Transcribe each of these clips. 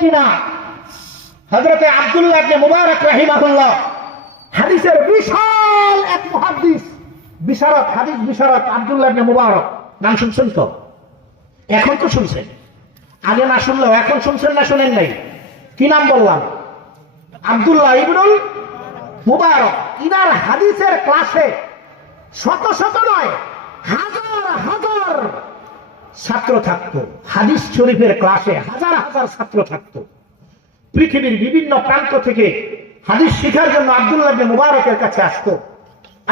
কিনা হযরতে আব্দুল্লাহ ইবনে মুবারক রাহিমাহুল্লাহ হাদিসের বিশাল এক মুহাদ্দিস, বিশারদ, হাদিস বিশারদ আব্দুল্লাহ ইবনে মুবারক। নাম শুনছেন তো? এখন তো শুনছেন, আগে না শুনলেও এখন শুনছেন না শুনেন নাই? কি নাম বললাম? আব্দুল্লাহ ইবনুল মুবারক। ইনার হাদিসের ক্লাসে শত শত নয়, হাজার হাজার ছাত্র থাকতো। হাদিস শরীফের ক্লাসে হাজার হাজার ছাত্র থাকতো। পৃথিবীর বিভিন্ন প্রান্ত থেকে হাদিস শিখার জন্য আব্দুল্লাহ ইবনে মুবারকের কাছে আসতো।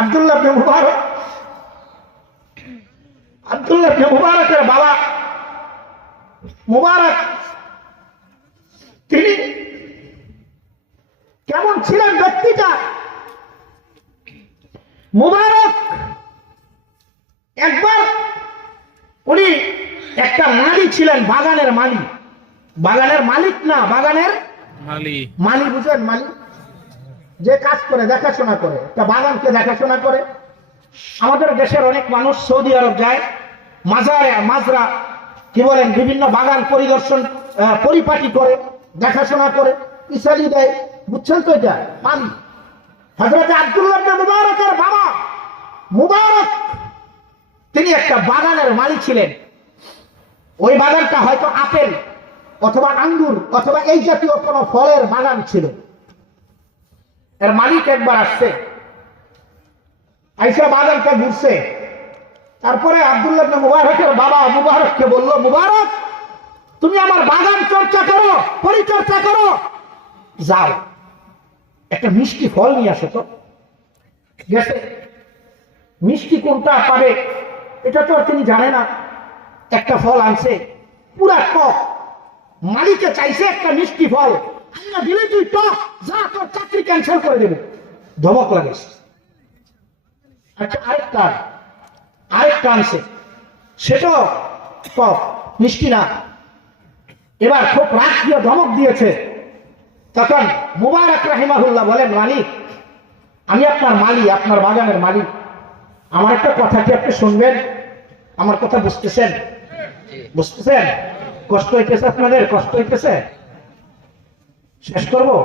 আব্দুল্লাহ ইবনে মুবারকের বাবা মুবারক, তিনি কেমন ছিলেন ব্যক্তিটা? মুবারক একবার উনি একটা মালি ছিলেন, বাগানের মালি। বাগানের মালিক না, বাগানের মালি, বুঝলেন? মালি যে কাজ করে, দেখাশোনা করে, একটা বাগানকে দেখাশোনা করে। আমাদের দেশের অনেক মানুষ সৌদি আরব যায়, মাজরা কি বলেন, বিভিন্ন বাগান পরিদর্শন, পরিপাটি করে, দেখাশোনা করে, ইসালি দেয়, বুঝছেন তো? এটা মালি। হযরত আব্দুল্লাহ ইবনে মুবারকের বাবা মুবারক তিনি একটা বাগানের মালি ছিলেন। ওই বাগানটা হয়তো আপেল অথবা আঙ্গুর অথবা এই জাতীয় কোন ফলের বাগান ছিল। এর মালিক একবার আসছে, আইসা বাগানটা ঘুরছে। তারপরে আব্দুল্লাহ ইবনে মুবারকের বাবা মুবারককে বলল, মুবারক তুমি আমার বাগান চর্চা করো, পরিচর্যা করো, যাও একটা মিষ্টি ফল নিয়ে আসো তো। গেছে, মিষ্টি কোনটা পাবে এটা তো তিনি জানে না। একটা ফল আনছে, পুরা টক। মালিকে চাইছে একটা মিষ্টি ফল, আল্লাহ দিলে তুই টক, যা তোর চাকরি ক্যান্সেল করে দেবে। ধমক লাগে। আচ্ছা আরেকটা আনছে, সেটাও টক, মিষ্টি না। এবার খুব রাগ দিয়ে ধমক দিয়েছে। তখন মুবারক রাহিমাহুল্লাহ বলেন, মালিক আমি আপনার মালি, আপনার বাগানের মালিক, আমার একটা কথা কি আপনি শুনবেন? আমার কথা বুঝতেছেন? বুঝতেছেন? কষ্ট হইতেছে আপনাদের? কষ্ট হইতেছে? শেষ করবো?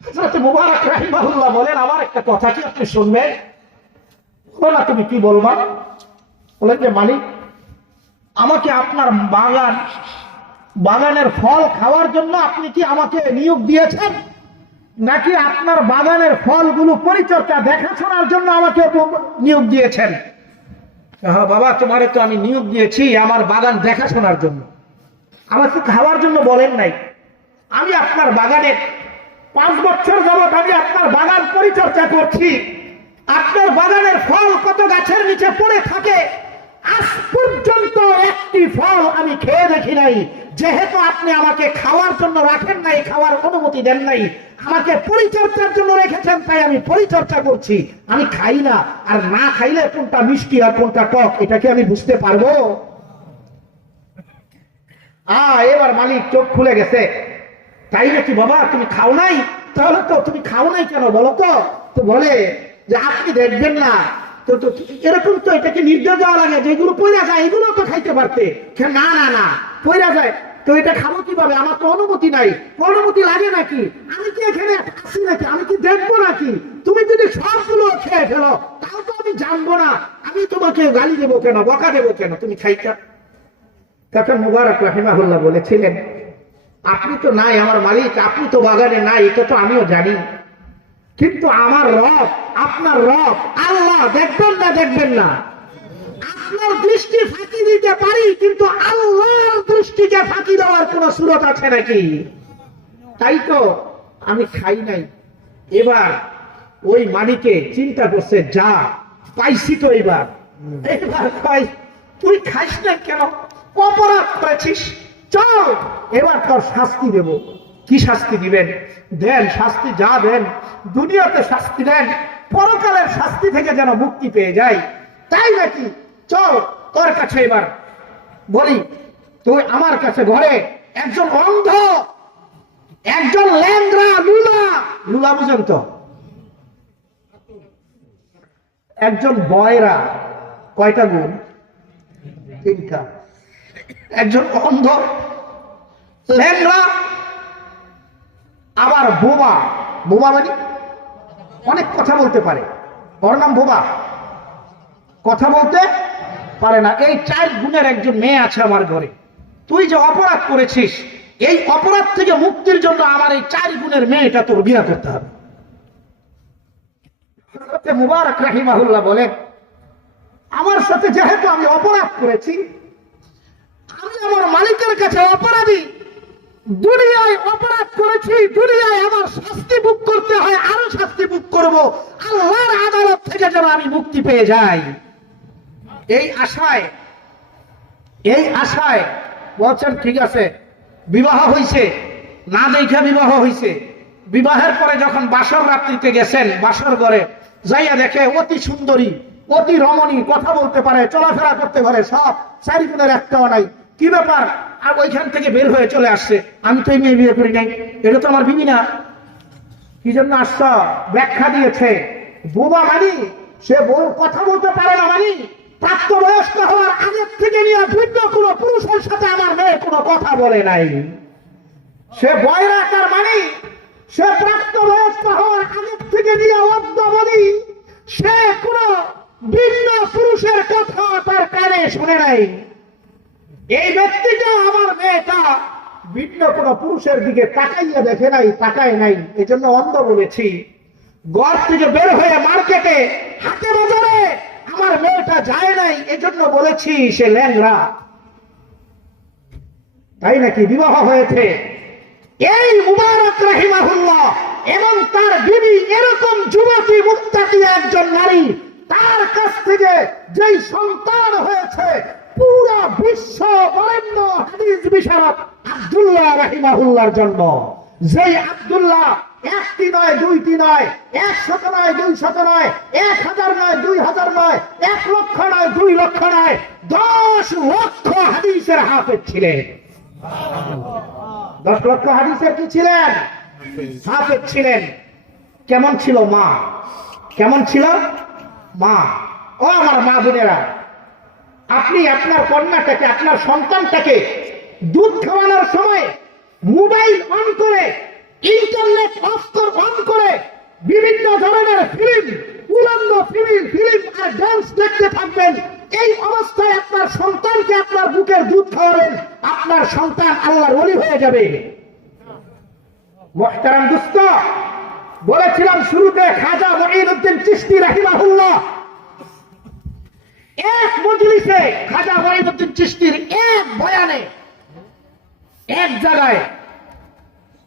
হযরত মুবারক রাহিমাহুল্লাহ বলেন, আমার একটা কথা কি আপনি শুনবেন? বলো না, তুমি কি বলবা? বলেন যে মালিক, আমাকে আপনার বাগানের ফল খাওয়ার জন্য আপনি কি আমাকে নিয়োগ দিয়েছেন, নাকি আপনার বাগানের ফলগুলো পরিচর্যা দেখাশোনার জন্য আমাকে নিয়োগ দিয়েছেন? হ্যাঁ বাবা, তোমারে তো আমি নিয়োগ দিয়েছি আমার বাগান দেখাশোনার জন্য, আমাকে খাওয়ার জন্য বলেন নাই। আমি আপনার বাগানের 5 বছর যাবত আমি আপনার বাগান পরিচর্যা করছি। আপনার বাগানের ফল কত গাছের নিচে পড়ে থাকে, আজ পর্যন্ত একটি ফল আমি খেয়ে দেখি নাই। যেহেতু আপনি আমাকে খাওয়ার জন্য রাখেন নাই, খাওয়ার অনুমতি দেন নাই, আমাকে পরিচর্যার জন্য রেখেছেন, তাই আমি পরিচর্যা করছি। আমি খাই না, আর না খাইলে কোনটা মিষ্টি আর কোনটা টক এটা কি আমি বুঝতে পারবো? এবার মালিক চোখ খুলে গেছে। তাই নাকি বাবা, তুমি খাও নাই? তাহলে তো তুমি খাও নাই কেন বলো তো? তো বলে যে আপনি দেখবেন না তো এরকম তো এটাকে নির্দেশ দেওয়া লাগে, যেগুলো পয়রা যায় এগুলো তো খাইতে পারতে। না না না, পয়রা যায় তো এটা খাবো কিভাবে? আমার তো অনুমতি নাই। অনুমতি লাগে নাকি? আমি কি এখানে আসি নাকি? আমি কি দেখবো নাকি? তুমি যদি সবগুলো খেয়ে ফেলো তাও তো আমি জানবো না, আমি তোমাকে গালি দেবো কেন, বকা দেবো কেন? তুমি খাইতা। তখন মুবারক রাহিমাহুল্লাহ বলেছিলেন, আপনি তো নাই আমার মালিক, আপনি তো বাগানে নাই, এটা তো আমিও জানি, কিন্তু আমার রব, আপনার রব আল্লাহ দেখবেন না। আপনার দৃষ্টি ফাঁকি দিতে পারি, কিন্তু আল্লাহর দৃষ্টিকে ফাঁকি দেওয়ার কোন সুরত আছে নাকি? তাই তো আমি খাই নাই। এবার ওই মালিকে চিন্তা করছে, যা পাইছি তো এবার খাই। তুই খাইস না কেন? অপরাধ করেছিস, চল এবার তোর শাস্তি দেব। কি শাস্তি দিবেন? দেন শাস্তি, যা দেন, দুনিয়াতে শাস্তি দেন, পরকালের শাস্তি থেকে যেন মুক্তি পেয়ে যায়। তাই নাকি? চল তোর কাছে এবার বলি, তুই আমার কাছে ঘরে একজন অন্ধ, একজন ল্যাংড়া, লুলা বুঝেন তো, একজন বয়রা, কয়টা গুণ? 3টা। একজন অন্ধ, ল্যাংড়া, আবার বোবা। বোবা মানে অনেক কথা বলতে পারে, ওর নাম বোবা, কথা বলতে পারে না। এই 4 গুণের একজন মেয়ে আছে আমার ঘরে। তুই যে অপরাধ করেছিস, এই অপরাধ থেকে মুক্তির জন্য আমার এই 4 গুণের মেয়েটা তোর বিয়ে করতে হবে। হযরত মুবারক রাহিমাহুল্লাহ বলেন, আমার সাথে যেহেতু আমি অপরাধ করেছি, আমি আমার মালিকের কাছে অপরাধী, দুনিয়ায় অপরাধ করেছি, দুনিয়ায় আমার শাস্তি ভোগ করতে হয়, আরো শাস্তি ভোগ করব, আল্লাহর আদালত থেকে যেন আমি মুক্তি পেয়ে যাই। এই আশায় বলছেন ঠিক আছে। বিবাহ হইছে, না দেখে বিবাহ হইছে। বিবাহের পরে যখন বাসর রাত্রিতে গেছেন, বাসর ঘরে যাইয়া দেখে অতি সুন্দরী, অতি রমণী, কথা বলতে পারে, চলাফেরা করতে পারে, সব 4 গুণের একটাও নাই। কি ব্যাপার? আর ওইখান থেকে বের হয়ে চলে আসছে, আমি তো এই মেয়ে বিয়ে করি নাই, এটা তো আমার বিবি না। কি জন্য আসছ? ব্যাখ্যা দিয়েছে, বোবা মানি সে কথা বলতে পারে না, মানি প্রাপ্তবয়স্ক হওয়ার আগের থেকে নিয়ে ভিন্ন কোনো পুরুষের সাথে আমার মেয়ে কোনো কথা বলে নাই। সে বয়রাকার, মানি সে প্রাপ্তবয়স্ক হওয়ার আগের থেকে নিয়ে অদ্যাবধি সে কোনো ভিন্ন পুরুষের কথা তার কানে শুনে নাই। এই ব্যক্তিটা, আমার মেয়েটা ভিন্ন কোনো পুরুষের দিকে তাকাইয়া দেখে নাই, তাকায় নাই, এই জন্য অন্ধ বলেছি। ঘর থেকে বের হয়ে মার্কেটে, হাটে বাজারে আমার মেয়েটা যায় নাই, এজন্য বলেছি সে ল্যাংড়া। তাই নাকি? বিবাহ হয়েছে। এই মুবারক রাহিমাহুল্লাহ এবং তার বিবি এরকম যুবতী মুত্তাকি একজন নারী, তার কাছ থেকে যেই সন্তান হয়েছে, পুরা বিশ্ব বরেণ্য হাদিস বিশারদ আব্দুল্লাহ রাহিমাহুল্লাহর জন্ম। যেই আব্দুল্লাহ 1টি নয়, 2টি নয়, 100 নয়, 200 নয়, 1000 নয়, 2000 নয়, 1 লক্ষ নয়, 2 লক্ষ নয়, 10 লক্ষ হাদিসের হাফেজ ছিলেন। 10 লক্ষ হাদিসের কি ছিলেন? হাফেজ ছিলেন। কেমন ছিল মা? কেমন ছিল মা? ও আমার মা বোনেরা, আপনি আপনার কন্যাটাকে, আপনার সন্তানটাকে দুধ খাওয়ানোর সময় মোবাইল অন করে, ইন্টারনেট অন করে বিভিন্ন ধরনের ফিল্ম, উলঙ্গ ফিল্ম আর ডান্স দেখতে থাকবেন। এই অবস্থায় আপনার সন্তানকে আপনার বুকের দুধ খাওয়াবেন, আপনার সন্তান আল্লাহর ওলি হয়ে যাবে। মুহতারাম দোস্ত, বলেছিলাম শুরুতে, খাজা মঈনুদ্দিন চিশতি রাহিমাহুল্লাহ এক মজলিসে, খাজা মঈনুদ্দিন চিশতির এক বয়ানে, এক জায়গায়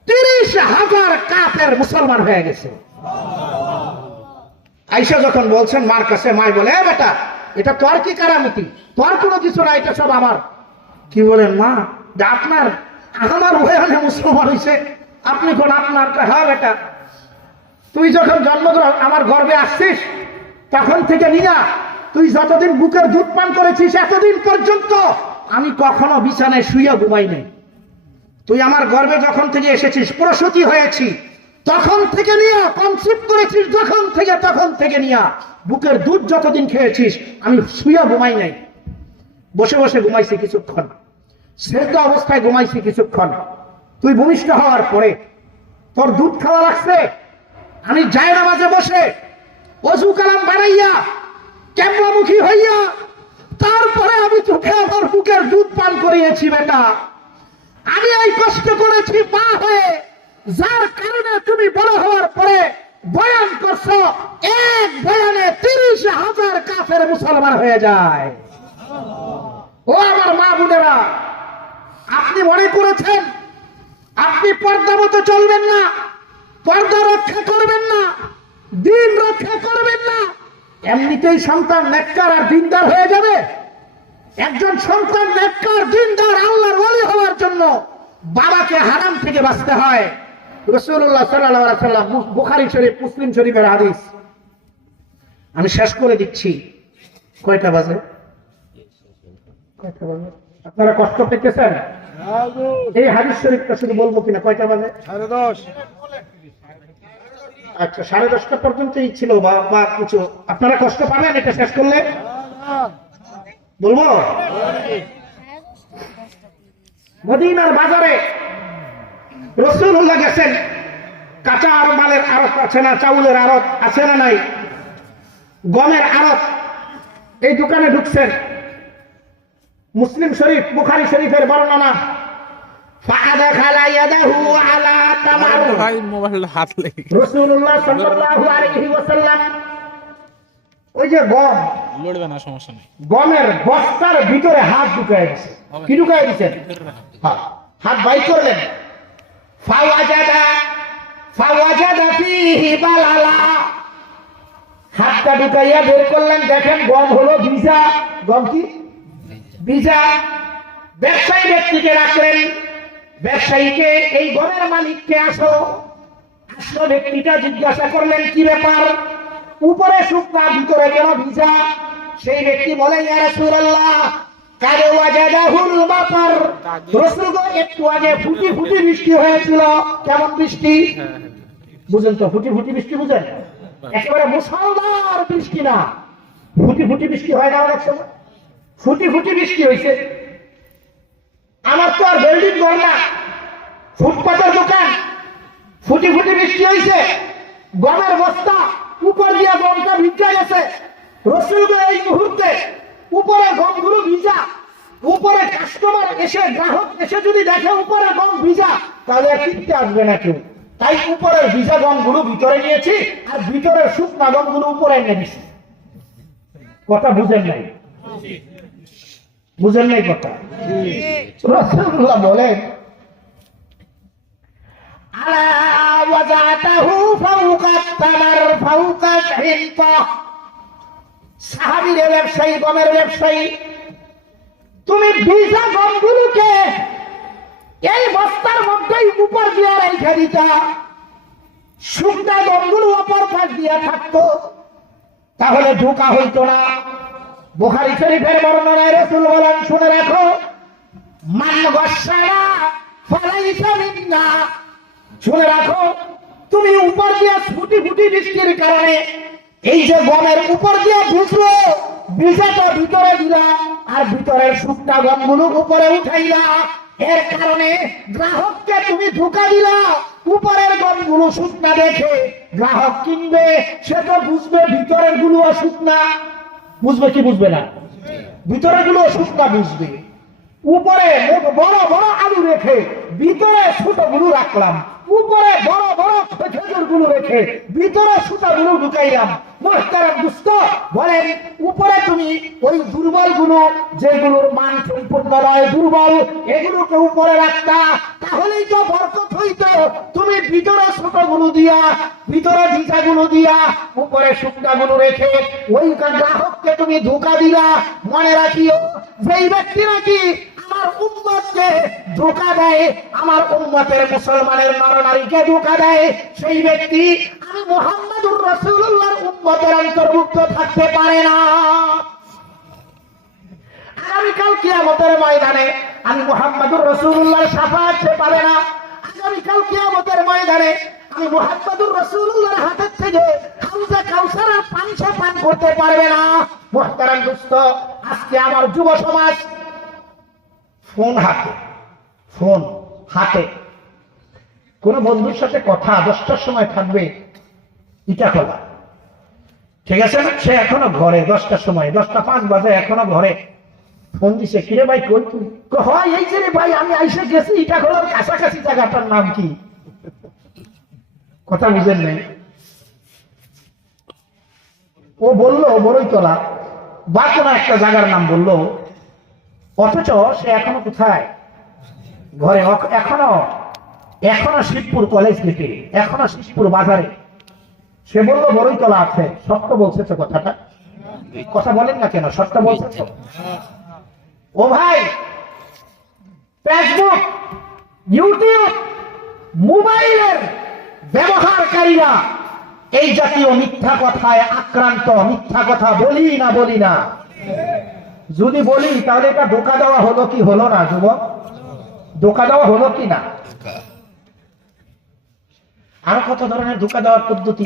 30,000 কাফের মুসলমান হয়ে গেছে। আয়েশা যখন বলছেন মার কাছে, মাই বলে, বেটা এটা তোর কি কারামতি, তোর কোনো কিছু না, এটা সব আমার। কি বলেন মা? আপনার আমার বয়ানে মুসলমান হয়েছে, আপনি কোন আপনার? হ্যাঁ বেটা, তুই যখন জন্মগ্রহণ আমার গর্ভে আসছিস তখন থেকে নিয়া তুই যতদিন বুকের দুধ পান করেছিস, এতদিন পর্যন্ত আমি কখনো বিছানায় শুইয়া ঘুমাই নাই। তুই আমার গর্ভে যখন থেকে এসেছিস, প্রসূতি হয়েছি তখন থেকে নিয়ে, কনসিভ করেছিস তখন থেকে নিয়ে, বুকের দুধ যতদিন খেয়েছিস আমি শুইয়া ঘুমাই নাই, বসে বসে ঘুমাইছি কিছুক্ষণ, সেদ্ধ অবস্থায় ঘুমাইছি কিছুক্ষণ। তুই ভূমিষ্ঠ হওয়ার পরে তোর দুধ খাওয়া লাগছে, আমি জায়নামাজে বসে ওযু কালাম বানাইয়া ক্যাবলামুখী হইয়া তারপরে আমি চোখে আমার বুকের দুধ পান করিয়েছি। বেটা, আমি এই কষ্ট করেছি মা হয়ে, যার কারণে তুমি বড় হওয়ার পরে বয়ান করছো, এক বয়ানে 30,000 কাফের মুসলমান হয়ে যায়। ও আমার মা বোনেরা, আপনি মনে করেছেন আপনি পর্দা মতো চলবেন না, পর্দা রক্ষা করবেন না, দিন রক্ষা করবেন না, এমনিতেই সন্তান নেককার আর দিনদার হয়ে যাবে? একজন সন্তান নেককার, দিনদার, আল্লাহর ওলি হওয়ার জন্য বাবাকে হারাম থেকে বাঁচতে হয়। রাসূলুল্লাহ সাল্লাল্লাহু আলাইহি ওয়াসাল্লাম, বুখারী শরীফ, মুসলিম শরীফের হাদিস। আমি শেষ করে দিচ্ছি। কয়টা বাজে? আপনারা কষ্ট পেতেছেন? এই হাদিস শরীফটা শুধু বলবো কিনা? কয়টা বাজে? 10:30। আচ্ছা, 10:30 পর্যন্তই ছিল বা কিছু আপনারা কষ্ট পাবেন এটা শেষ করলে? বলবো মদিনার বাজারে রাসূলুল্লাহ গেছেন, কাঁচা মালের আড়ত আছে না, চাউলের আড়ত আছে না নাই, গমের আড়ত, এই দোকানে ঢুকছেন। মুসলিম শরীফ, বুখারী শরীফের বর্ণনা, ফাআদাখালা ইয়াদাহু আলা তামার, ভাই মোবাইলটা হাত লেগে রাসূলুল্লাহ সাল্লাল্লাহু আলাইহি ওয়াসাল্লাম ওই যে গম, লড়বে না, সমস্যা নেই। গমের বস্তার ভিতরে হাত ঢুকায় দিয়েছে। কি ঢুকায় দিয়েছেন? হাত বাইর করলেন। ফাওয়াজাদা ফীহি বালালা, হাতটা ঢুকাইয়া বের করলেন, দেখেন গম হলো ভিজা। গম কি ভিজা? ব্যবসায়ী ব্যক্তিকে রাখলেন, ব্যবসায়ীকে, এই গমের মালিককে আসলো ব্যক্তিটা জিজ্ঞাসা করলেন কি ব্যাপার, উপরে শুকনা ভিতরে কেন ভিজা? সেই ব্যক্তি বলে, ইয়া রাসূলুল্লাহ কাদ ওয়াজাদাহুল মাতার, রাসূল গো একটু আগে ফুটি ফুটি বৃষ্টি হয়েছিল। কেমন বৃষ্টি বুঝেন তো? ফুটি ফুটি বৃষ্টি বুঝেন? একেবারে মুষলধার বৃষ্টি না, ফুটি ফুটি বৃষ্টি হয় না অনেক সময়? ফুটি ফুটি বৃষ্টি হয়েছে। আমার তো আর বিল্ডিং ঘর না, ফুটপাতের দোকান, ফুটি ফুটি বৃষ্টি হয়েছে, গমের বস্তা উপর দিয়ে গমটা ভিজা গেছে। রাসূল এই মুহূর্তে উপরে গমগুলো ভিজা, উপরে কাস্টমার এসে, গ্রাহক এসে যদি দেখে উপরে গম ভিজা, তাহলে আর কিনতে আসবে না কেউ। তাই উপরের ভিজা গমগুলো ভিতরে নিয়েছি, আর ভিতরের শুকনা গমগুলো উপরে এনে দিছি। কথা বুঝেন নাই? বুঝেন নাই কথা? রাসূলুল্লাহ বলেন, আলা ওয়াজাতাহু ফাওকা তামার ফাওকা হিনতা, সাহাবীর ব্যবসায়ী, গমের ব্যবসায়ী, তুমি ভিজা গমগুলোকে এই বস্তার মধ্যেই উপর দিয়ে রেখে দিতা, শুকনা গমগুলো অপর পাশ দিয়ে থাকতো, তাহলে ধোঁকা হইতো না। বুখারী শরীফের বর্ণনায় রাসূল বলেন, শুনে রাখো, মান গাশশানা ফালাইসা মিন্না, শুনে রাখো, তুমি উপর দিয়ে ফুটি ফুটি বৃষ্টির কারণে এই যে গমের উপর দিয়ে ভিজলো, ভিজাটা ভিতরে দিলা, আর ভিতরের শুকনা গমগুলো উপরে উঠাইলা, এর কারণে গ্রাহককে তুমি ধোঁকা দিলা। উপরের গমগুলো শুকনা দেখে গ্রাহক কিনবে, সে তো বুঝবে ভিতরের গুলো শুকনা। বুঝবে কি বুঝবে না? ভিতরের গুলো শুকনা বুঝবে। উপরে বড় বড় আলু রেখে ভিতরে ছোট গুলো রাখলাম, উপরে বড় বড় খেজুর গুলো রেখে ভিতরে সুতা গুলো ঢুকাইলাম। মুহতারাম দোস্ত বলেন, উপরে তুমি ওই দুর্বল গুলো, যেগুলোর মান সম্পূর্ণ নয়, দুর্বল, এগুলোকে উপরে রাখতা, তাহলেই তো বরকত হইতো। তুমি ভিতরে ছোট গুলো দিয়া, ভিতরে ভিজা গুলো দিয়া, উপরে শুকনা গুলো রেখে ওই গ্রাহককে তুমি ধোঁকা দিলা। মনে রাখিও, যেই ব্যক্তি নাকি আমার উম্মতকে ধোঁকা দেয়, আমার উম্মতের মুসলমানের নরনারীকে ধোঁকা দেয়, সেই ব্যক্তি আমি মুহাম্মদুর রাসূলুল্লাহর উম্মতের অন্তর্ভুক্ত থাকতে পারে না। আগামীকাল কিয়ামতের ময়দানে আমি মুহাম্মদুর রাসূলুল্লাহর শাফাআত সে পাবে না। আগামীকাল কিয়ামতের ময়দানে আমি মুহাম্মদুর রাসূলুল্লাহর হাতের থেকে হাউজে কাউসারের পানি সে পান করতে পারবে না। মুহতারাম দোস্ত, আজকে আমার যুব সমাজ ফোন হাতে, কোন বন্ধুর সাথে কথা 10টার সময় থাকবে, ইটা খোলা, ঠিক আছে না? সে এখনো ঘরে, 10টার সময়, 10টা 5 বাজে এখনো ঘরে। ফোন দিছে, কিরে ভাই কই তুই? হয় এই যে রে ভাই, আমি আইসে গেছি ইটা খোলার কাছাকাছি, জায়গাটার নাম কি? কথা বুঝেন নাই? ও বললো বড়ইতলা বা কোনো একটা জায়গার নাম বললো, অথচ সে এখনো কোথায়? ঘরে। এখনো শিবপুর কলেজ গেটে, এখনো শিবপুর বাজারে। সে বললো বড়ইতলা আছে। সত্য বলছে তো কথাটা? কথা বলেন না কেন? সত্য বলছে তো? ও ভাই, ফেসবুক, ইউটিউব, মোবাইলের ব্যবহারকারীরা এই জাতীয় মিথ্যা কথায় আক্রান্ত। মিথ্যা কথা বলি না? যদি বলি তাহলে এটা ধোঁকা দেওয়া হলো কি হলো না? যুবক, ধোঁকা দেওয়া হলো কি না? আরো কত ধরনের ধোঁকা দেওয়ার পদ্ধতি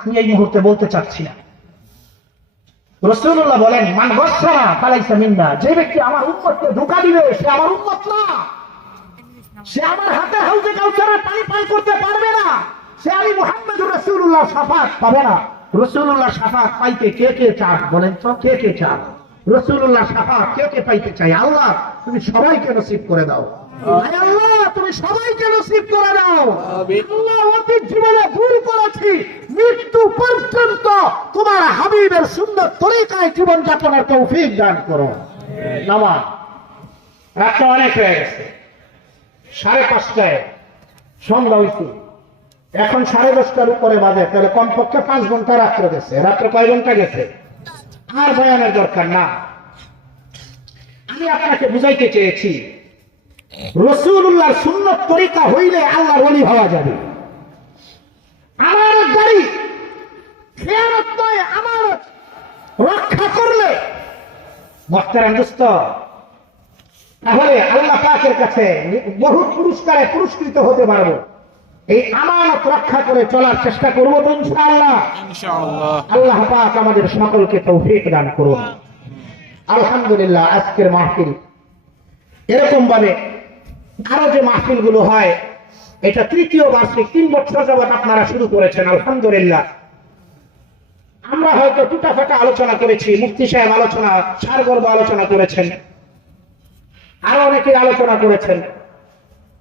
আমি এই মুহূর্তে বলতে চাচ্ছি না। রাসূলুল্লাহ বলেন, মান গাশশানা ফালাইসা মিন্না, যে ব্যক্তি আমার উম্মতকে ধোঁকা দিবে সে আমার উম্মত না। সে আমার হাতে হাউজে কাউসারের পানি পান করতে পারবে না, সে আমি মুহাম্মদুর রাসূলুল্লাহ শাফাত পাবে না। রাসূলুল্লাহ শাফাত পাইতে কে কে চান বলেন তো, কে কে চান রাসূলুল্লাহ শাফাত কে কে পাইতে চাই? আল্লাহ তুমি সবাইকে নসিব করে দাও, আয় আল্লাহ তুমি সবাইকে নসিব করে দাও। আল্লাহ অতীত জীবনে ভুল করেছি, মৃত্যু পর্যন্ত তোমার হাবিবের সুন্দর তরিকায় জীবন যাপনের তৌফিক দান করো। নামাজ রাতটা অনেক হয়ে গেছে, 5:30টায় সন্ধ্যা হইছে, এখন 10:30টার উপরে বাজে, তাহলে কমপক্ষে 5 ঘন্টা রাত্রে গেছে। রাত্রে কয় ঘন্টা গেছে? আর বয়ানের দরকার না, আমি আপনাকে বুঝাইতে চেয়েছি রাসূলুল্লাহর সুন্নত তরিকা হইলে আল্লাহর ওলি হওয়া যাবে। আমানত দাঁড়ি খেয়ানত নয়, আমানত রক্ষা করলে মুহতারাম দোস্ত, তাহলে আল্লাহ পাকের কাছে বহু পুরস্কারে পুরস্কৃত হতে পারবো। এই আমানত রক্ষা করে চলার চেষ্টা করবো তো ইনশাআল্লাহ। ইনশাআল্লাহ। আল্লাহ পাক আমাদের সকলকে তৌফিক দান করুন। আলহামদুলিল্লাহ, আজকের মাহফিল এরকম ভাবে আরো যে মাহফিল গুলো হয়, এটা 3য় বার্ষিক, 3 বছর যাবত আপনারা শুরু করেছেন। আলহামদুলিল্লাহ, আমরা হয়তো টুটাফাটা আলোচনা করেছি, মুফতি সাহেব আলোচনা সারগর্ভ আলোচনা করেছেন, আরো অনেকে আলোচনা করেছেন,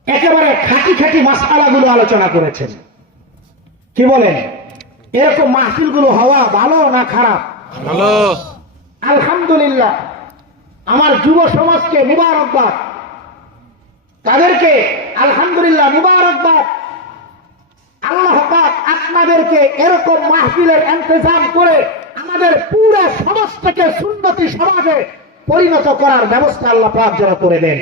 একেবারে খাঁটি খাঁটি মাসআলাগুলো আলোচনা করেছেন। কি বলেন, এরকম মাহফিল গুলো হওয়া ভালো না খারাপ? ভালো। আলহামদুলিল্লাহ, আমার যুব সমাজকে মুবারকবাদ, তাদেরকে আলহামদুলিল্লাহ মুবারকবাদ। আল্লাহ পাক আপনাদেরকে এরকম মাহফিলের ইন্তজাম করে আমাদের পুরো সমাজটাকে সুন্নতি সমাজে পরিণত করার ব্যবস্থা আল্লাহ পাক যেন করে দেন।